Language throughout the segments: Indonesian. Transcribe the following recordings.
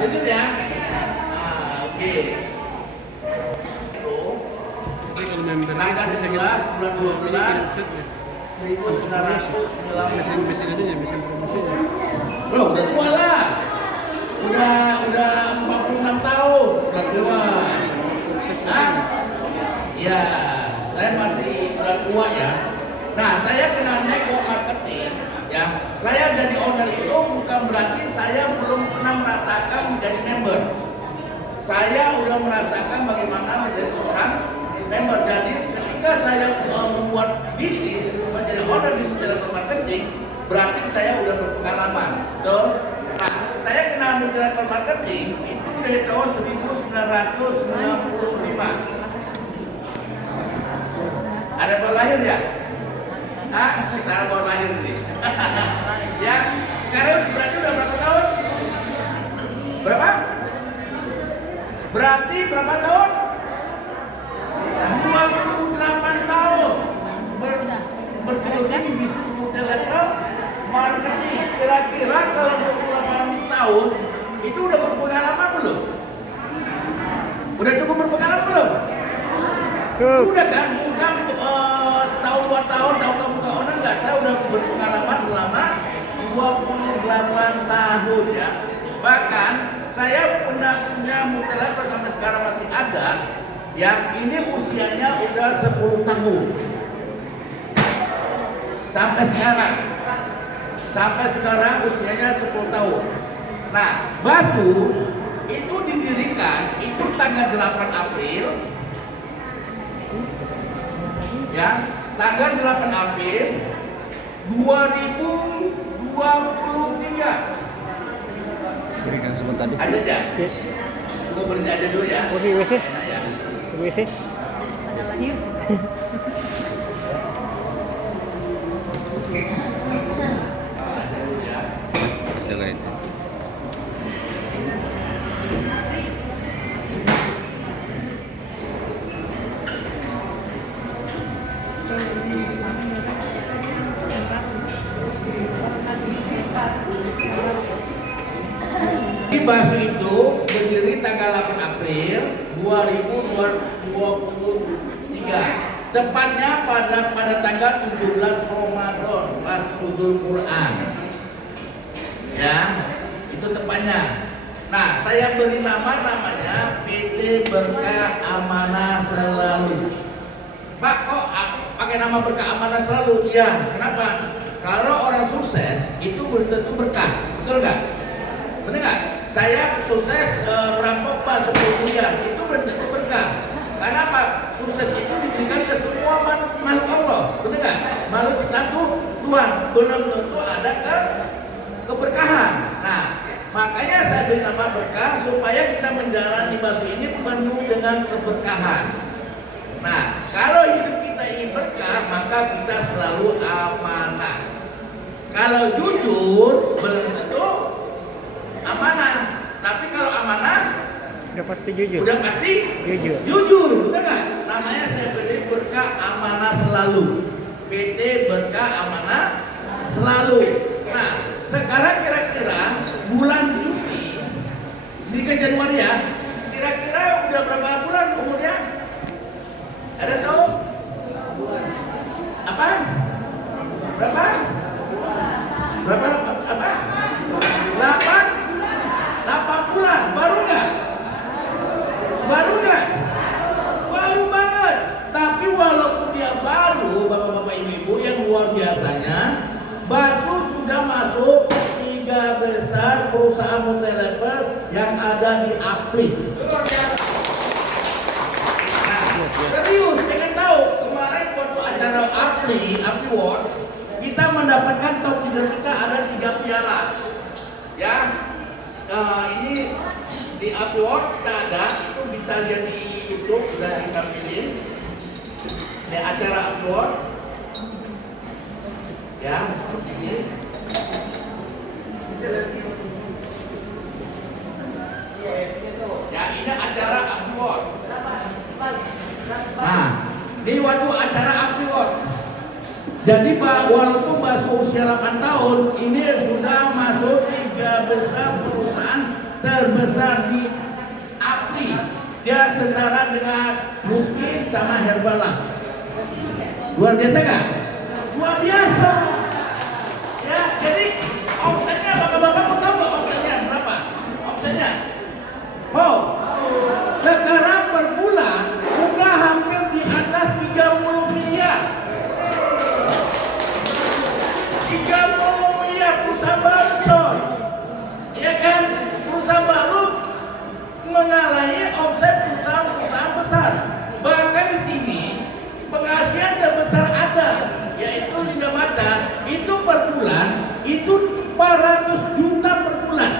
Jujur ya. Oke. Tanggal 11 bulan 12 1998. Mesin aja ya, mesin promosinya. Loh, udah tua lah. Udah 46 tahun, udah tua. Ya, saya masih udah tua ya. Nah, saya kenal network marketing ya. Saya jadi owner itu bukan berarti saya belum pernah merasakan menjadi member. Saya udah merasakan bagaimana menjadi seorang member. Jadi ketika saya membuat bisnis menjadi owner di network marketing, berarti saya udah berpengalaman. Betul? Nah, saya kenal network marketing itu dari tahun 1995. Ada baru lahir ya? Kita baru lahir nih. Ya, sekarang berarti udah berapa tahun? Berapa? Berarti berapa tahun? 28 tahun bergelut di bisnis multilevel marketing. Kira-kira kalau 28 tahun itu udah berpengalaman belum? Udah cukup berpengalaman belum? Udah kan? Bukan setahun 2 tahun, tahun-tahun buka owner enggak. Saya udah berpengalaman selama 28 tahun ya. Bahkan saya pernah punya multilevel sampai sekarang masih ada. Ya, ini usianya udah 10 tahun. Sampai sekarang usianya 10 tahun. Nah, Basu itu didirikan itu tanggal 8 April. Ya, tanggal 8 April 2023. Berikan sebentar tadi. Ada aja. Gue berhenti aja dulu ya. Di WC. Enak ya. Di WC. Ada lagi yuk. Bisa lain. Di Basu itu berdiri tanggal 8 April 2023. Tepatnya pada tanggal 17 Ramadan pas Nuzul Quran. Ya, itu tepatnya. Nah, saya beri namanya PT Berkah Amanah Selalu. Pak, kok pakai nama Berkah Amanah Selalu? Iya, kenapa? Kalau orang sukses itu belum tentu berkah, betul nggak? Benar nggak? Saya sukses merampok Pak 10 miliar, itu belum tentu berkah. Karena apa? Sukses itu diberikan ke semua makhluk Allah, benar nggak? Makhluk ciptaan Tuhan, belum tentu ada keberkahan. Nah, makanya saya beri nama berkah supaya kita menjalani Basu ini penuh dengan keberkahan. Nah, kalau hidup kita ingin berkah, maka kita selalu amanah. Kalau jujur, belum tentu amanah. Tapi kalau amanah, Udah pasti jujur. udah pasti jujur, betul nggak? Namanya saya beri Berkah Amanah Selalu. PT Berkah Amanah Selalu. Nah, sekarang kira-kira bulan Juni, ini kan Januari ya, kira-kira udah berapa bulan umurnya? Ada tahu? Apa? Berapa? Berapa? Apa? 8 bulan. Baru nggak? Baru nggak? Baru banget. Tapi walaupun dia baru, bapak-bapak ibu-ibu yang luar biasanya, Basu sudah masuk 3 besar perusahaan multilevel yang ada di Aplik. Nah, serius, pengen tahu kemarin waktu acara Apli World, kita mendapatkan top leader kita ada 3 piala. Ya, ini di Apli World kita ada, itu bisa lihat di YouTube dan ditampilin di acara Apli World. Ya, seperti ini. Ya, ini acara Apli World. Nah, ini waktu acara Apli World. Jadi walaupun Basu usia 8 tahun, ini sudah masuk 3 besar perusahaan terbesar di APRI. Dia setara dengan Muskin sama Herbalife. Luar biasa nggak? Luar biasa. Ya, jadi omsetnya bapak-bapak mau tahu nggak omsetnya berapa? Omsetnya? Oh, sekarang per bulan udah hampir di atas 30 miliar. 30 miliar perusahaan baru coy. Ya kan? Perusahaan baru mengalahi omset perusahaan besar. Bahkan di sini penghasilan terbesar ada, yaitu Linda baca itu per bulan itu 400 juta per bulan.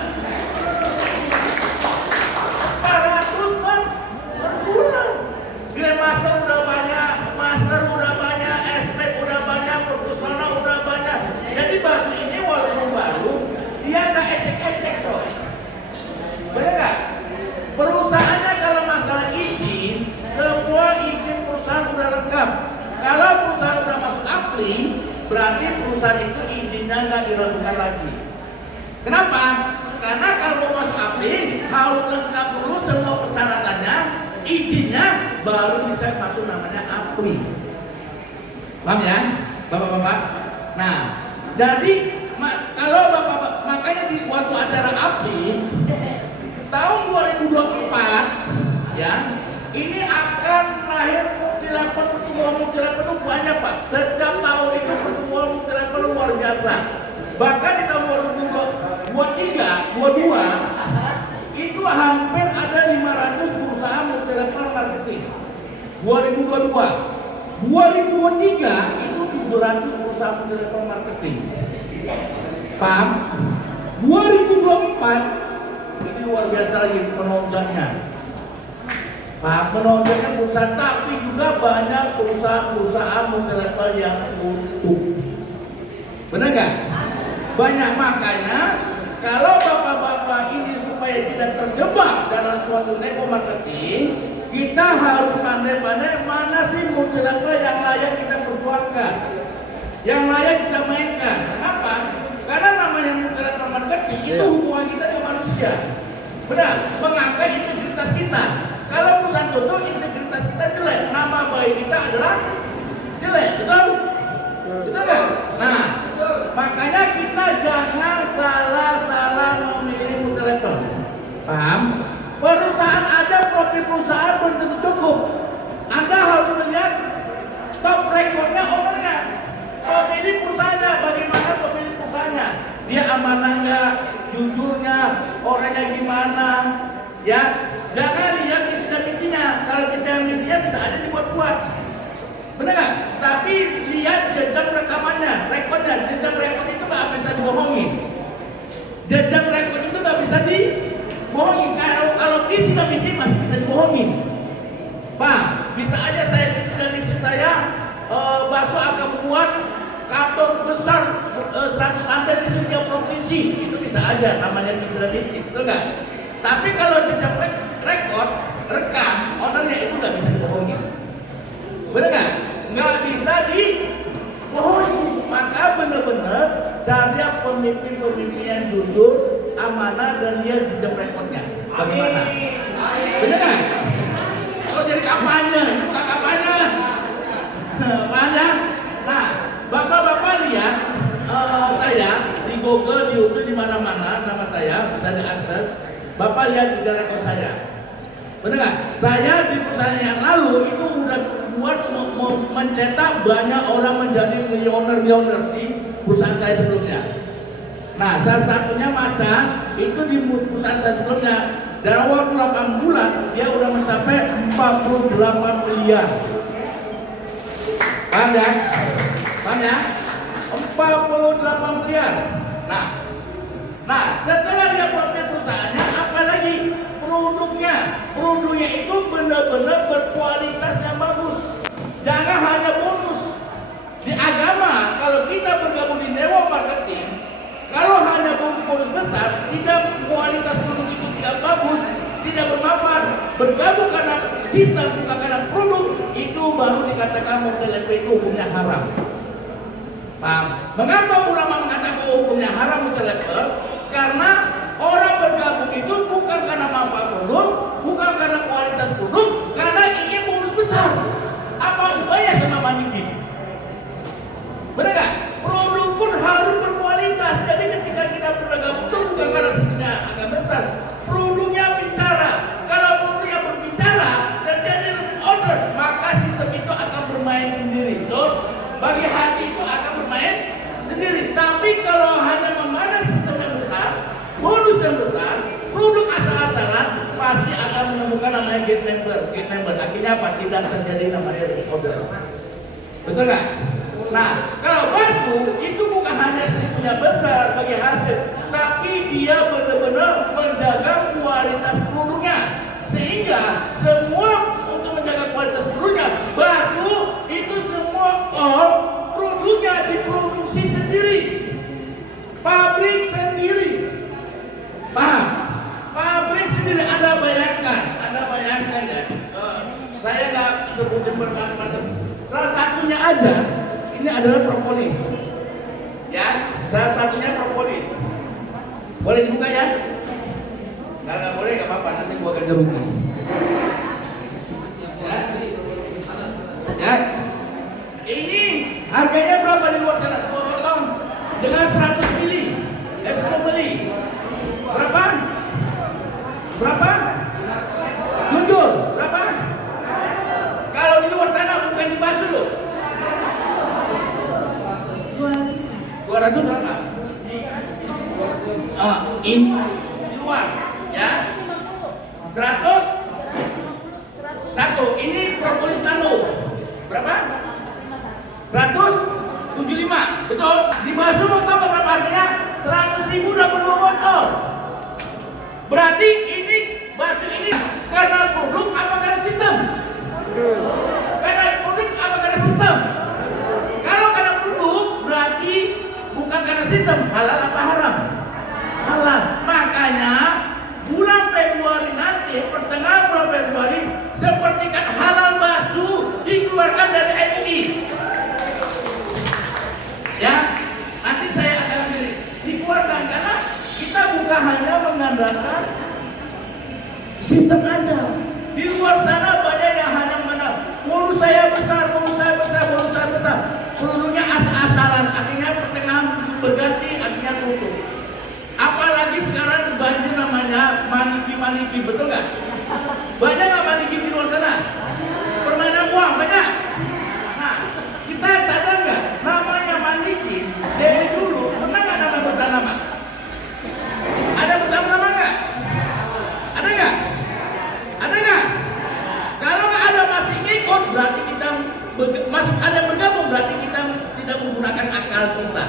400 per bulan. Grandmaster udah banyak, master udah banyak, expert udah banyak, profesional udah banyak. Jadi bakso ini walaupun baru, dia nggak ecek-ecek coy. Bener nggak? Perusahaannya kalau masalah izin, semua izin perusahaan udah lengkap. Kalau perusahaan udah masuk APRI, berarti perusahaan itu izinnya nggak diragukan lagi. Kenapa? Karena kalau mau masuk APRI harus lengkap dulu semua persyaratannya, izinnya, baru bisa masuk namanya APRI. Paham ya, bapak-bapak? Nah, jadi kalau bapak-bapak, makanya di waktu acara APRI tahun 2024 ya, ini akan lahir multilevel, pertumbuhan multilevel itu banyak Pak. Setiap tahun itu pertumbuhan multilevel luar biasa. Bahkan di tahun 2023, 22 itu hampir ada 500 perusahaan multilevel marketing. 2022, 2023 itu 700 perusahaan multilevel marketing. Paham? 2024 ini luar biasa lagi penontonnya. Paham? Penontonnya perusahaan, tapi juga banyak perusahaan-perusahaan multilevel yang tutup. Benar nggak? Banyak, makanya kalau bapak-bapak ini supaya tidak terjebak dalam suatu network marketing, kita harus pandai-pandai mana sih multilevel yang layak kita perjuangkan, yang layak kita mainkan. Kenapa? Karena namanya multilevel marketing itu hubungan kita dengan manusia. Benar, mengangkat integritas kita. Kalau perusahaan tutup, integritas kita jelek, nama baik kita adalah jelek, betul? Betul kan? Nah, makanya kita jangan salah memilih multilevel. Paham? Perusahaan aja, profil perusahaan belum tentu cukup. Anda harus melihat top rekornya ownernya. Pemilik perusahaannya, bagaimana pemilik perusahaannya? Dia amanah nggak? Jujurnya, orangnya gimana? Ya, jangan lihat visi dan misinya. Kalau visi dan misinya bisa aja dibuat-buat. Benar nggak? Tapi lihat jejak rekamannya, rekodnya. Jejak rekod itu nggak bisa dibohongin. Jejak rekod itu nggak bisa dibohongin. Kalau visi dan misi masih bisa dibohongin. Pak, bisa aja saya visi dan misi saya bakso akan buat kantor besar 100 lantai di setiap provinsi. Itu bisa aja namanya visi dan misi, betul nggak? Tapi kalau jejak rekod, rekam, ownernya itu nggak bisa dibohongin. Benar nggak? Nggak bisa dibohongi. Maka benar-benar cari pemimpin-pemimpin yang jujur, amanah, dan lihat jejak rekodnya. Bagaimana? Benar nggak? Kalau jadi kampanye, ini bukan kampanye. Kampanye. Nah, bapak-bapak lihat saya di Google, di YouTube, di mana-mana nama saya bisa diakses. Bapak lihat jejak rekod saya. Benar nggak? Saya di perusahaan yang lalu itu udah buat mencetak banyak orang menjadi milioner di perusahaan saya sebelumnya. Nah, salah satunya Macan itu di perusahaan saya sebelumnya dalam waktu 8 bulan dia udah mencapai 48 miliar. Paham ya? Paham ya? 48 miliar. Nah, setelah dia profil perusahaannya, apalagi produknya itu benar-benar berkualitas yang bagus. Jangan hanya bonus. Di agama, kalau kita bergabung di network marketing, kalau hanya bonus-bonus besar, tidak kualitas produk itu tidak bagus, tidak bermanfaat, bergabung karena sistem bukan karena produk, itu baru dikatakan multilevel itu hukumnya haram. Paham? Mengapa ulama mengatakan hukumnya haram multilevel? Karena orang bergabung itu gate member. Akhirnya apa? Tidak terjadi namanya order. Betul nggak? Nah, kalau basuh itu bukan hanya sistemnya besar bagi hasil, tapi dia benar-benar menjaga kualitas produknya. Sehingga semua untuk menjaga kualitas produknya, basuh itu semua produknya diproduksi sendiri, pabrik sendiri. Paham? Pabrik sendiri. Anda bayangkan ya. Saya nggak sebutin bermacam-macam. Salah satunya aja, ini adalah propolis. Ya, salah satunya propolis. Boleh dibuka ya? Nggak boleh, nggak apa-apa. Nanti gua ganti rugi. Ya. Ini harganya berapa di luar sana? 2 potong dengan 100 mili. Mau beli berapa? Berapa? Jujur, berapa? Kalau di luar sana bukan dibasuh loh. 200 berapa? In di luar ya. 100 satu. Ini propolis nano. Berapa? 175. Betul? Dibasuh mau tahu berapa harganya? 100.000 dapat 2 botol. Berarti ini basuh ini karena produk apa karena sistem? Karena produk apa karena sistem? Kalau karena produk berarti bukan karena sistem. Halal apa haram? Halal. Makanya bulan Februari nanti, pertengahan bulan Februari, sepertikan halal basuh dikeluarkan dari MUI. Ya, nanti saya akan pilih dikeluarkan karena kita bukan hanya mengandalkan sistem aja. Di luar sana banyak yang hanya mengandalkan bonus saya besar. Produknya asal-asalan, akhirnya pertengahan berganti, akhirnya tutup. Apalagi sekarang banjir namanya maniki, betul nggak? Banyak nggak maniki di luar sana? Permainan uang banyak. Nah, kita sadar nggak? Namanya maniki dari dulu pernah nggak nama bertanaman? Ada bertanaman nggak? Ada nggak? Ada nggak? Kalau nggak ada masih ngikut, berarti kita masuk ada bergabung, berarti kita tidak menggunakan akal kita.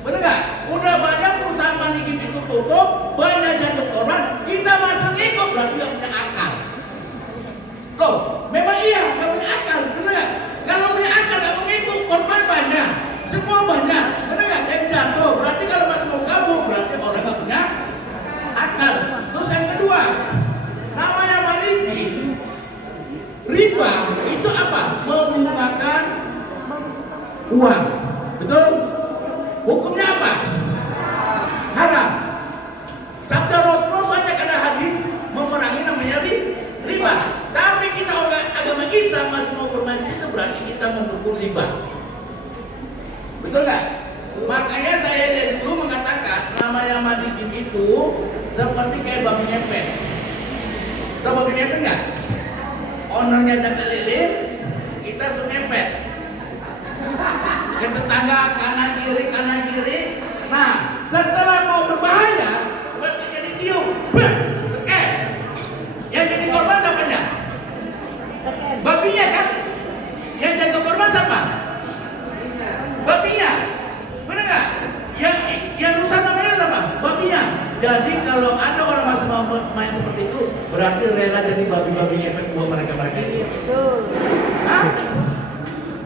Benar nggak? Udah banyak perusahaan maniki itu tutup, banyak jatuh korban, kita masih ngikut, berarti nggak punya akal. Loh, memang iya nggak punya akal, benar nggak? Kalau punya akal nggak mau ngikut, korban banyak, semua banyak, benar nggak? Yang jatuh, berarti kalau masih mau gabung, berarti orang nggak punya akal. Terus yang kedua, namanya maniki, riba itu apa? Menggunakan uang, betul? Hukumnya apa? Haram. Sabda Rasulullah banyak ada hadis memerangi namanya riba. Tapi kita agama Islam masih mau bermain situ, berarti kita mendukung riba. Betul nggak? Makanya saya dari dulu mengatakan namanya mandikin itu seperti kayak babi ngepet. Tahu babi ngepet nggak? Ownernya jaga lele, kita ngepet ke tetangga kanan kiri. Nah, setelah mau berbahaya, berarti jadi tiup, seket. Yang jadi korban siapanya? Babinya kan? Yang jaga korban siapa? Babinya. Benar nggak? Yang rusak namanya apa? Babinya. Jadi kalau ada orang masih mau main seperti itu, berarti rela jadi babi-babi ngepet buat mereka ini. Hah?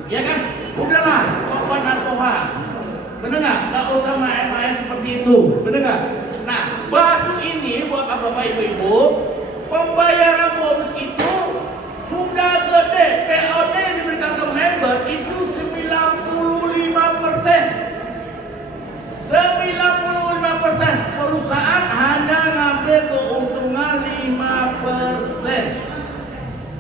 Ya kan? Udahlah, korban nasoha. Bener nggak? Nggak usah main-main seperti itu. Bener nggak? Nah, basuh ini buat bapak ibu-ibu, pembayaran bonus itu sudah gede. POT yang diberikan ke member itu 95%. 95%. Perusahaan hanya ngambil keuntungan 5%.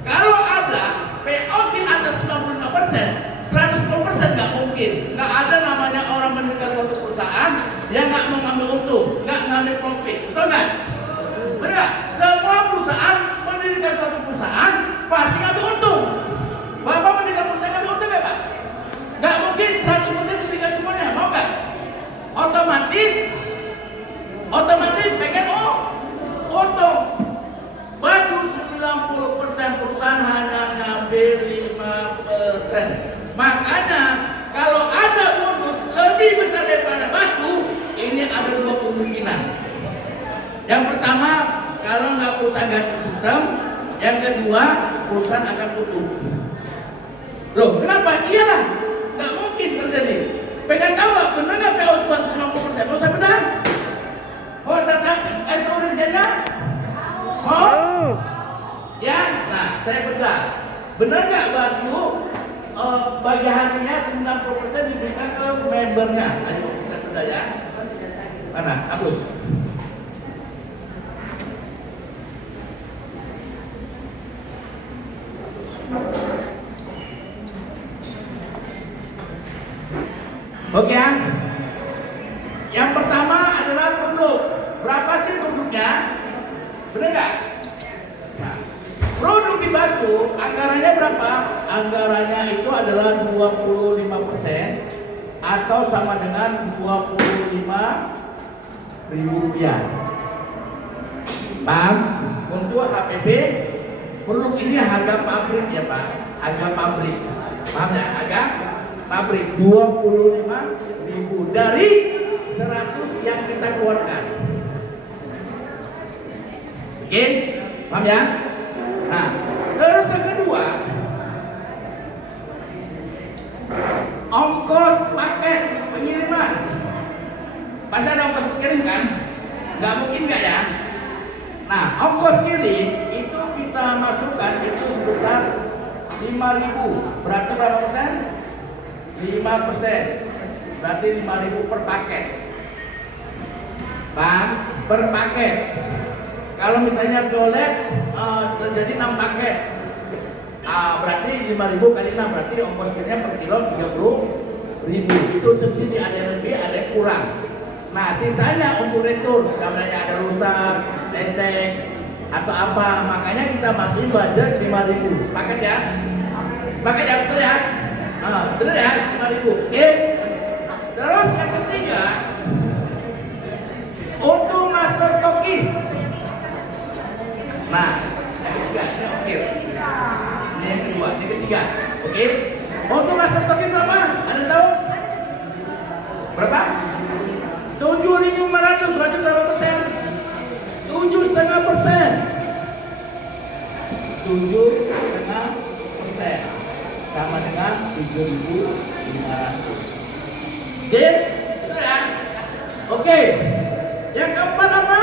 Kalau ada POT di atas 95%, 110% nggak mungkin. Nggak ada namanya orang mendirikan suatu perusahaan yang nggak mengambil untung, nggak ngambil profit, betul nggak? Benar. Semua perusahaan mendirikan suatu perusahaan pasti ngambil untung. Bapak mendirikan perusahaan ngambil untung ya Pak? Nggak mungkin 100% mendirikan semuanya, mau nggak? Otomatis pengen untung. Basuh 95% Makanya kalau ada bonus lebih besar daripada Basu, ini ada dua kemungkinan. Yang pertama, kalau nggak perusahaan ganti sistem. Yang kedua, perusahaan akan tutup. Loh, kenapa? Iyalah, nggak mungkin terjadi. Pengen tahu nggak? Benar nggak PO Basu 90%? Mau saya benar? Mau saya es orange-nya? Mau? Ya, nah saya benar. Benar nggak Basu bagi hasilnya 90% diberikan ke membernya? Ayo kita bedah ya. Mana? Hapus. Oke ya. Yang pertama adalah produk. Berapa sih produknya? Benar nggak? Nah, produk di Basu anggarannya berapa? Anggarannya itu adalah 25% atau sama dengan 25.000 rupiah. Paham? Untuk HPP produk ini harga pabrik ya Pak. Harga pabrik. Paham ya? Harga pabrik 25.000 dari 100 yang kita keluarkan. Oke? Paham ya? Nah, terus yang kedua, ongkos paket pengiriman. Pasti ada ongkos kirim kan? Nggak mungkin nggak ya? Nah, ongkos kirim itu kita masukkan itu sebesar 5.000. Berarti berapa persen? 5%. Berarti 5.000 per paket. Paham? Per paket. Kalau misalnya violet terjadi 6 paket. Berarti 5.000 kali 6 berarti ongkos kirimnya per kilo 30.000. Itu subsidi, ada yang lebih, ada yang kurang. Nah, sisanya untuk retur, misalnya ada rusak, lecek atau apa, makanya kita masih budget 5.000. Sepakat ya? Sepakat ya, betul ya? Bener ya? 5.000. Oke. Terus yang ketiga, untuk master stokis. Nah, yang ketiga ini ongkir. Ini yang kedua, ini ketiga. Oke. Untuk master stokis berapa? Ada yang tahu? Berapa? 7.500. Berarti berapa persen? 7,5%. 7,5% sama dengan 7.500. Oke? Oke. Yang keempat apa?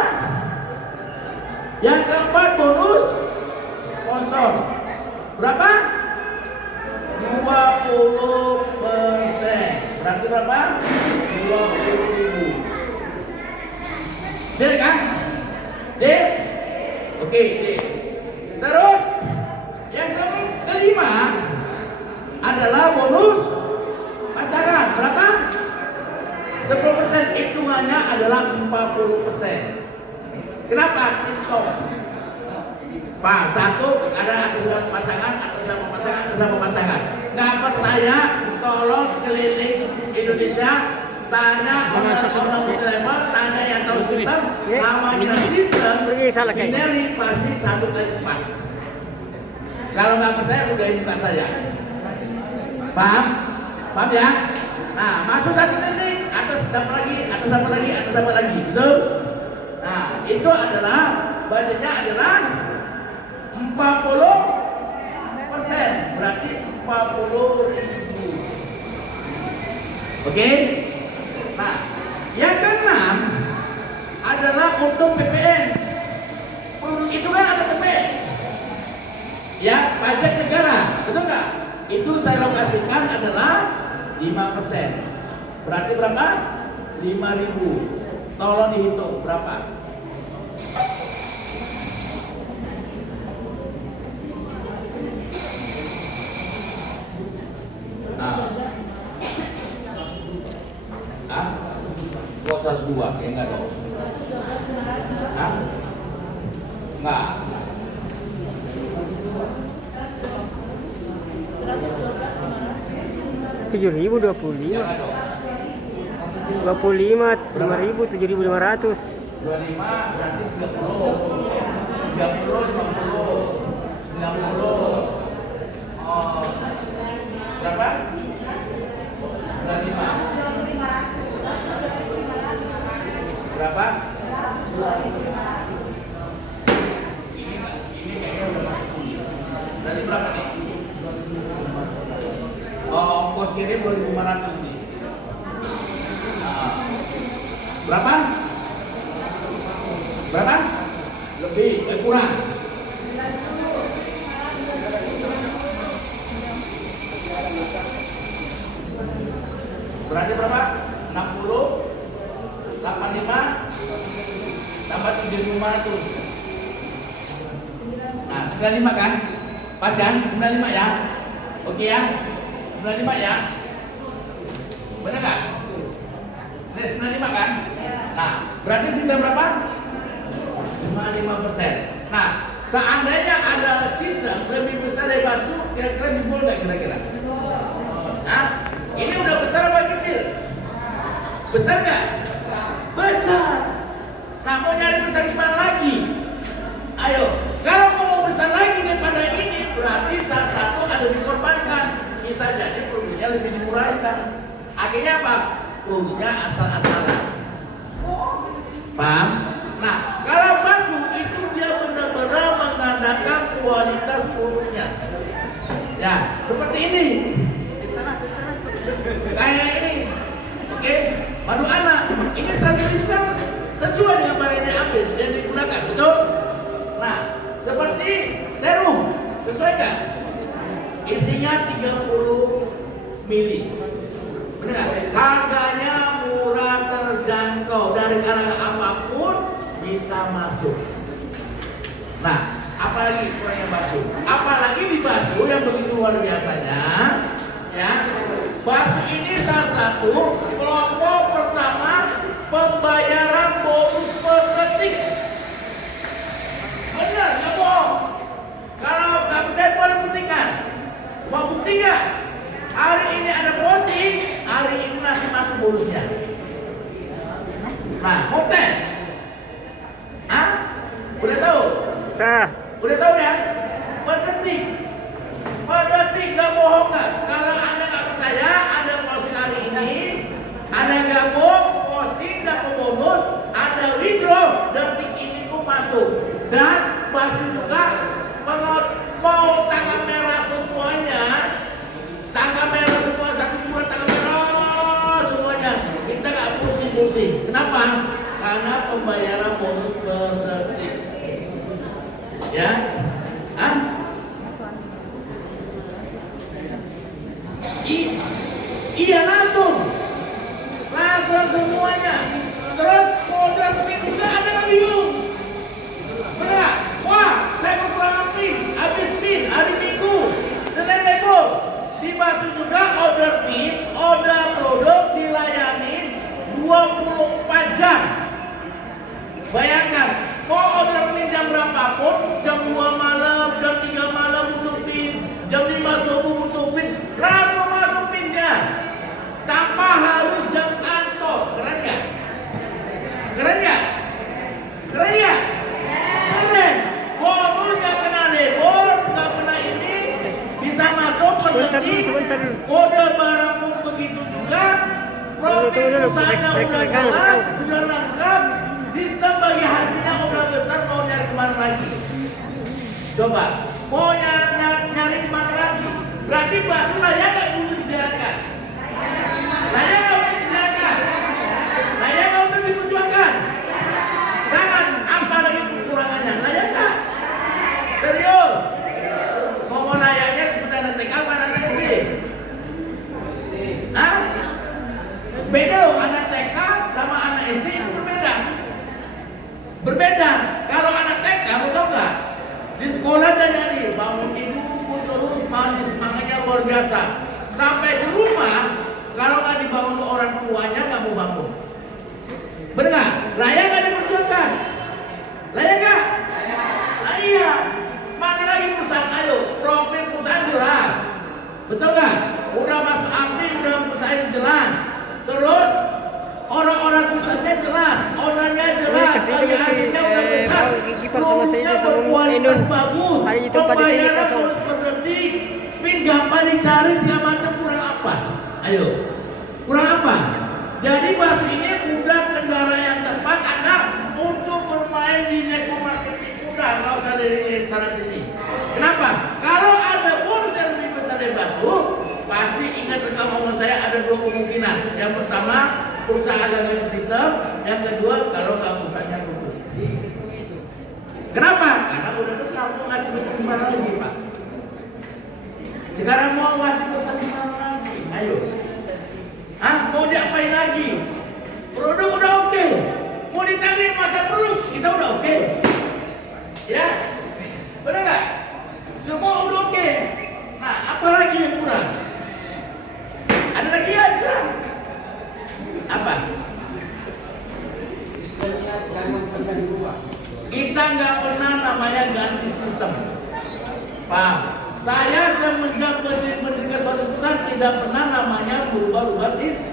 Yang keempat bonus sponsor. Berapa? 20%. Berarti berapa? 20.000. Deal kan? Deal? Oke, deal. Terus yang kelima adalah bonus pasangan. Berapa? 10%. Hitungannya adalah 40%. Kenapa? Hitung. Pak, satu ada atas nama pasangan, atas nama pasangan, atas nama pasangan. Nggak percaya? Tolong keliling Indonesia, tanya orang-orang multilevel, tanya yang tahu sistem. Namanya sistem binary pasti 1 kali 4. Kalau nggak percaya, udahin muka saya. Paham? Paham ya? Nah, masuk satu titik, atas dapat lagi, atas dapat lagi, atas dapat lagi, betul? Nah, itu adalah budgetnya adalah 40%, berarti 40.000. Oke? Nah, yang keenam adalah untuk PPN. Itu kan ada PPN. Ya, pajak negara, betul nggak? Itu saya lokasikan adalah 5%. Berarti berapa? 5.000. Tolong dihitung berapa? Kok 102? Ya enggak dong. Enggak. 7.025. 25, 5.000, 7.500. 25 berarti 30. 30, 50, 90. Berapa? Berapa? Ini kayaknya udah masuk sini. Berarti berapa nih? Oh, ongkos kirim 2.500 nih. Nah, berapa? Berapa? Lebih, kurang. Berarti berapa? 60 85 tambah 7.500. Nah, 95 kan? Pas ya? 95 ya? Oke ya? 95 ya? Benar nggak? Ini 95 kan? Nah, berarti sisa berapa? Cuma 5%. Nah, seandainya ada sistem lebih besar dari batu, kira-kira jebol nggak kira-kira? Nah, ini udah besar apa kecil? Besar nggak? Besar. Nah, mau nyari besar gimana lagi? Ayo, kalau mau besar lagi daripada ini, berarti salah satu ada dikorbankan. Bisa jadi produknya lebih dimurahkan. Akhirnya apa? Produknya asal-asalan. Paham? Nah, kalau basuh itu dia benar-benar mengandalkan kualitas produknya. Ya, seperti ini. Kayak ini. Oke, madu anak. Ini strategi juga sesuai dengan barang yang diambil dan digunakan, betul? Nah, seperti serum, sesuai nggak? Isinya 30 mili. Benar? Harganya murah, terjangkau, dari kalangan apapun bisa masuk. Nah, apalagi kurangnya basuh. Apalagi di basuh yang begitu luar biasanya, ya. Basuh ini salah satu kelompok pertama pembayaran bonus per detik. Benar, nggak bohong. Kalau nggak percaya boleh buktikan. Mau bukti nggak? Hari ini ada posting, hari ini masih masuk bonusnya. Nah, mau tes? Hah? Udah tahu? Nah, Udah tahu ya? Per detik. Per detik, nggak bohong nggak? Kalau Anda nggak percaya, ada posting hari ini, ada gabung, posting, dapat bonus, ada withdraw, detik ini pun masuk. Dan masih juga mau tanggal merah semuanya, tanggal merah semua, 1 bulan tanggal merah semuanya. Kita nggak pusing-pusing. Kenapa? Karena pembayaran bonus per detik. Ya? Hah? Iya langsung semuanya. Terus modal pin juga ada yang bingung. Benar? Wah, saya kekurangan pin, habis pin hari Minggu, Senin Depok. Dibasuh juga order pin, order produk dilayani 24 jam. Bayangkan, mau order pin jam berapapun, jam 2 malam, jam 3 malam butuh pin, jam 5 subuh butuh pin, langsung masuk pinnya. Tanpa harus jam kantor. Keren nggak? Keren nggak? Keren nggak? Keren. Bonus nggak kena debor, nggak kena ini, bisa masuk per detik. Kode barang pun begitu juga. Profil usahanya udah jelas, udah lengkap. Sistem bagi hasilnya udah besar, mau nyari kemana lagi? Coba, mau nyari kemana lagi? Berarti basuh layak nggak untuk dijalankan? Layak nggak untuk dijalankan? Layak nggak untuk diperjuangkan? Jangan, apa lagi kekurangannya? Layak nggak? Serius? Mau layaknya seperti anak TK apa anak SD? Hah? Beda loh, anak TK sama anak SD itu berbeda. Berbeda. Kalau anak TK, kamu tahu nggak? Di sekolah dia nyari bangun tidur terus manis, semangatnya luar biasa. Sampai di rumah, kalau nggak dibangun orang tuanya nggak mau bangun. Benar nggak? Layak nggak diperjuangkan? Layak nggak? Nah, iya. Mana lagi perusahaan? Ayo, profil perusahaan jelas. Betul nggak? Udah masuk API, udah perusahaan jelas. Terus orang-orang suksesnya jelas, orangnya jelas, bagi hasilnya udah besar, produknya berkualitas bagus, pembayaran bonus per detik, pin gampang dicari segala macam, kurang apa? Ayo, Kurang apa? Jadi bus ini udah kendaraan yang tepat Anda untuk bermain di network marketing. Udah, nggak usah dari sana sini. Kenapa? Kalau ada bonus yang lebih besar dari basu, pasti ingat rekam omongan saya ada dua kemungkinan. Yang pertama, perusahaan ada lagi sistem. Yang kedua, kalau nggak perusahaannya tutup. Kenapa? Karena udah besar, mau ngasih pesan di mana lagi, Pak? Sekarang mau ngasih pesan di mana lagi? Ayo. Mau diapain lagi? Produk udah oke. Mau ditagih masa produk, kita udah oke. Ya? Benar nggak? Semua udah oke. Nah, apa lagi yang kurang? Ada lagi yang kurang? Apa? Kita nggak pernah namanya ganti sistem. Paham? Saya semenjak mendirikan suatu perusahaan tidak pernah namanya berubah-ubah sistem.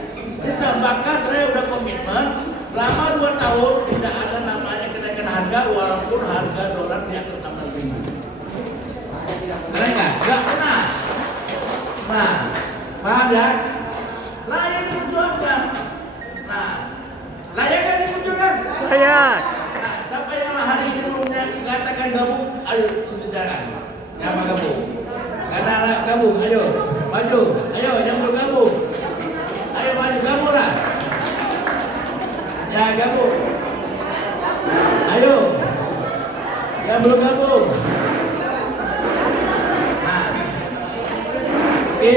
Maka saya udah komitmen selama 2 tahun tidak ada namanya kenaikan harga walaupun harga dolar di atas 16.000. Keren nggak? Nggak pernah. Nah, paham ya? Layak diperjuangkan. Nah, layak kan diperjuangkan? Layak. Nah, siapa yang hari ini belum katakan gabung, ayo tunjuk jalan. Siapa gabung? Karena gabung, ayo maju, ayo yang belum gabung, ayo maju, gabunglah. Ya gabung, ayo yang belum gabung. Nah, oke.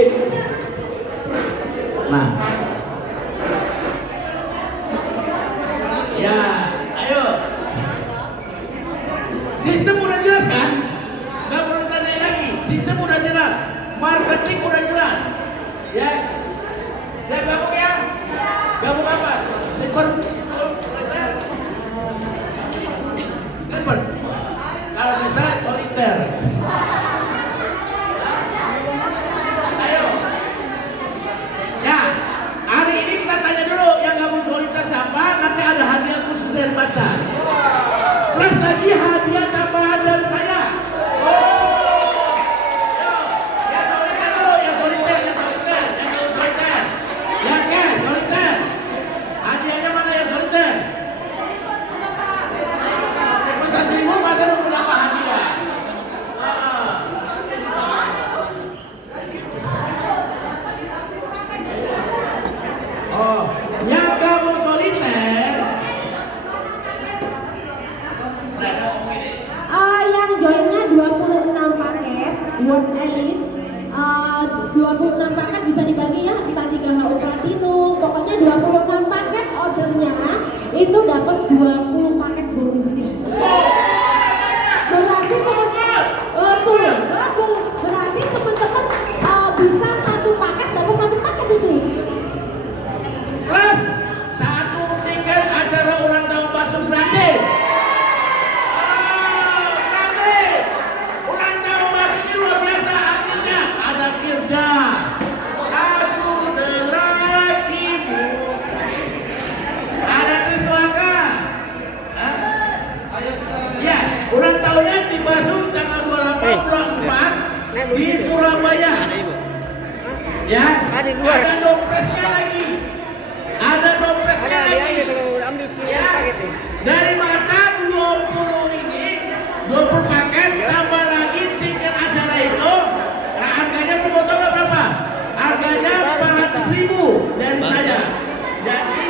Nah, ya, ayo. Sistem udah jelas kan? Nggak perlu tanya lagi. Sistem udah jelas, marketing udah jelas. Ya, saya gabung ya. Gabung apa? Sleeper. Sleeper. Kalau bisa soliter. Ayo. Ya, hari ini kita tanya dulu yang gabung soliter siapa? Nanti ada hadiah khusus dari baca. Plus lagi hadiah tambahan dari saya. World Elite 26 paket bisa dibagi ya, kita 3HU Platinum, pokoknya 26 paket ordernya itu dapat 20 paket bonusnya. Berarti teman-teman berarti teman-teman bisa satu paket dapat satu paket itu. Plus satu tiket acara ulang tahun bakso gratis. Kerja, aku lelakimu, ada Triswaka, ya ulang tahunnya di Basung tanggal 28 di Surabaya, ya ada dopresnya lagi, dari mata 20 ini 20 paket tambah lagi tiket acara itu. Harganya pemotongnya berapa? Harganya 400.000 dari saya. Jadi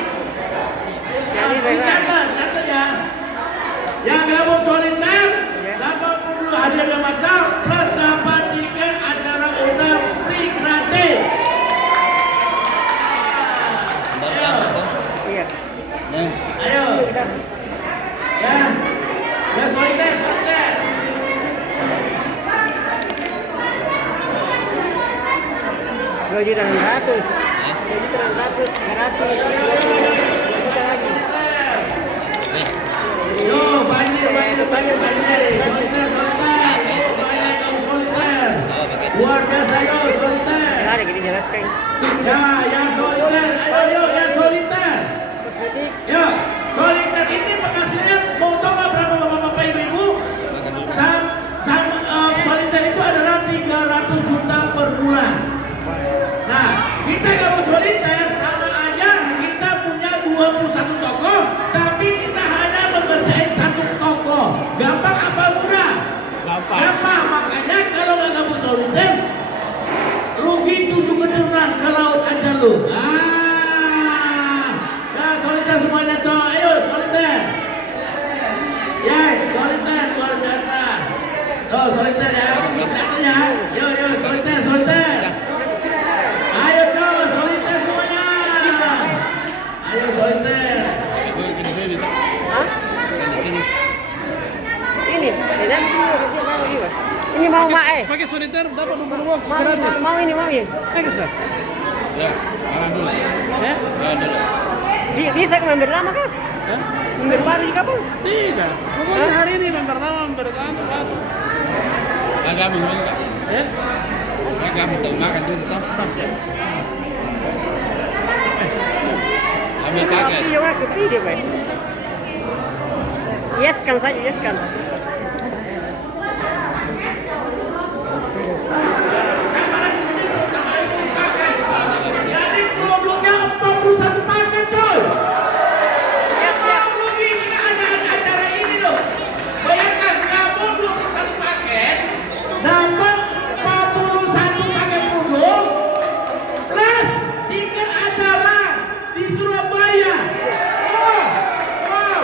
catat ya. Yang gabung soliter 80 hadiah dan macam plus dapat tiket acara undang free gratis. Ayo. Ayo. Ya. Ya soliter. 2.600.000, 2.600.000, 100, 2 juta lagi. Yo, banjir. Soliter. Banyak kamu soliter. Luar biasa yo, soliter. Ada gini jelaskan. Ya soliter. Ayo, ya soliter. Yo, soliter ini penghasilannya mau tahu nggak berapa bapak-bapak ibu-ibu? Soliter itu adalah 300 juta per bulan. Nah, kita gabung soliter sama soliter ya. Satunya. Yo, soliter. Ayo, coy, soliter semuanya. Ayo, soliter. Ini mau mae. Pakai soliter dapat nomor box gratis. Mau ini. Bagus ya? Ya, makan dulu. Ya? Makan dulu. Bisa member lama kah? Ya? Member baru juga pun? Tidak. Pokoknya hari ini member lama, member anu. Agak minum enggak? Ya? Agak minum makan dulu toh. Ambil paket. Iya, aku tidak baik. Yes kan saja, yes kan. Produknya 41 paket, coy. Kamu bikin acara ini loh. Bayangkan kamu 21 paket dapat 41 paket produk plus tiket acara di Surabaya. Wow.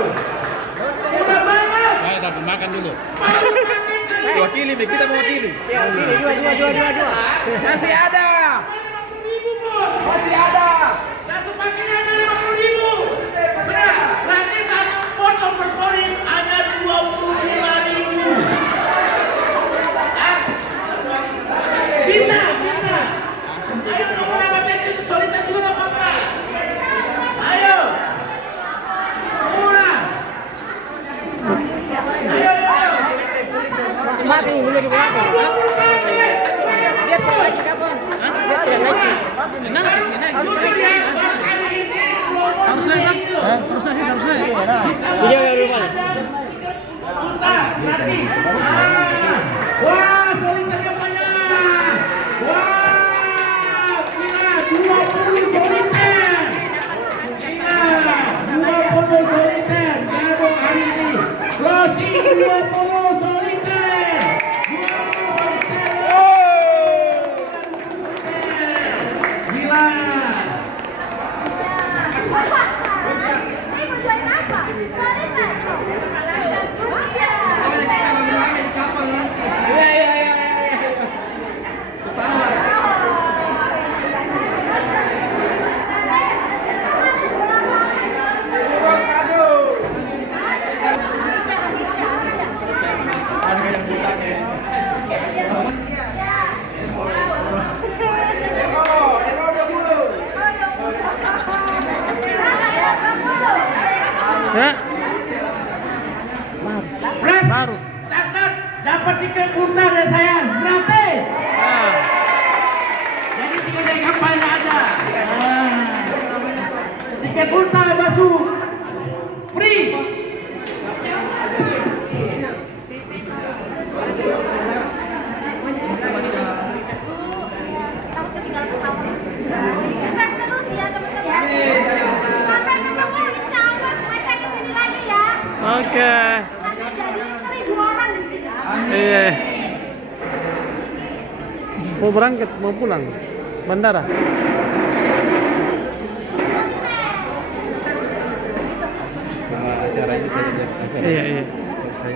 Udah banyak. Ayo tapi makan dulu. Baru paket kali ini. Wakili, kita mau wakili. Ya, ini dua. Masih ada. 50.000, bos. Masih ada. Satu paketnya hanya 50.000. Benar. Berarti satu pot overpolis hanya 25.000. Bisa. Ayo kamu dapat itu soliter juga nggak apa-apa. Ayo. Murah. Ayo. Makan ini dulu di belakang. 20 paket. Dia lagi kapan? Dia ada lagi. Enak. Jujur ya, kali ini promosi ini loh. Harus naik. Iya, rumah. Juta gratis. Wah, soliternya banyak. Wah, gila 20 soliter. Gila 20 soliter. Kamu hari ini closing 20 soliter. 20 soliter. Gila. Ini mau jualin apa? Soliter. Ya? Plus, Baru. catat dapat tiket ultar ya sayang, gratis. Nah. Jadi tinggal dari kampanye aja. Tiket ultar masuk free. Takut ketinggalan pesawat. Sukses terus ya teman-teman. Sampai ketemu insya Allah mereka kesini lagi ya. Oke. Nanti jadi 1.000 orang di sini. Iya. Mau berangkat, mau pulang. Bandara. Acara ini saya acara. Iya. Saya